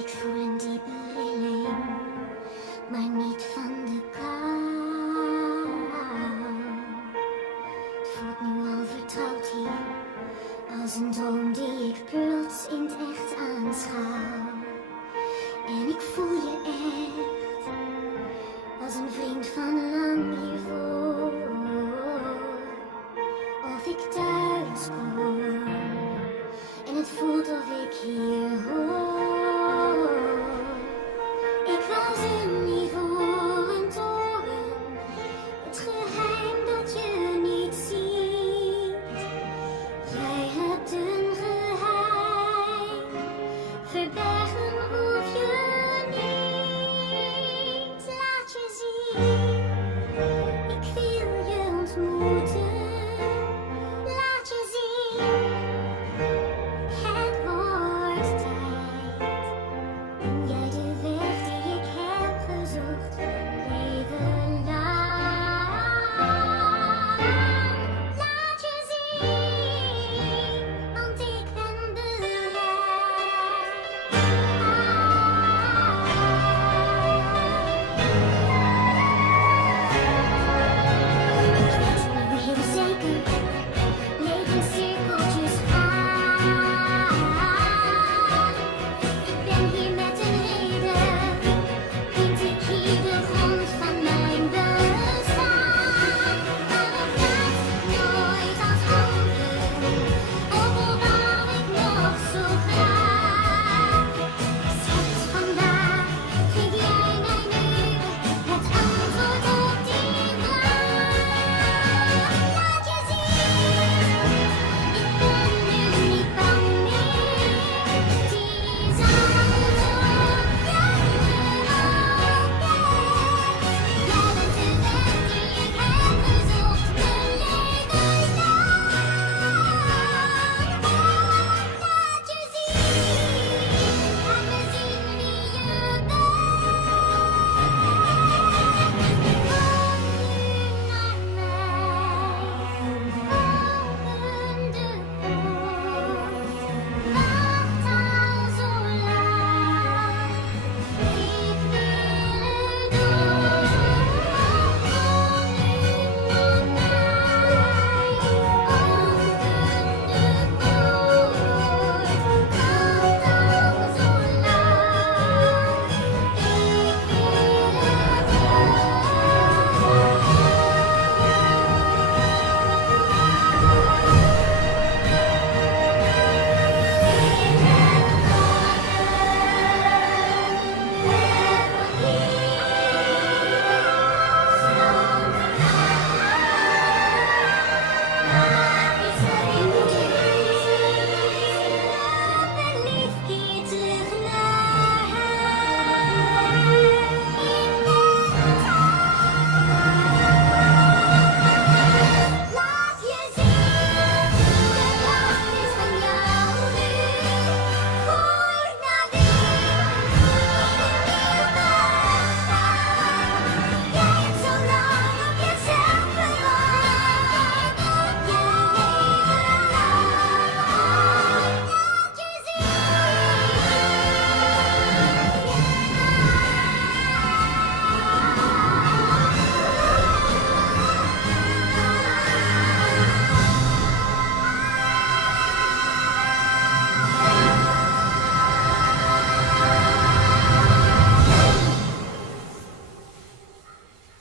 Ik voel een diepe rilling, maar niet van de kou. Het voelt nu al vertrouwd hier, als een droom die ik plots in het echt aanschouw. En ik voel je echt, als een vriend van lang hiervoor. Of ik thuis kom, en het voelt of ik hier hoor. Ik was er niet voor een toren, het geheim dat je niet ziet. Jij hebt een geheim, verbergt.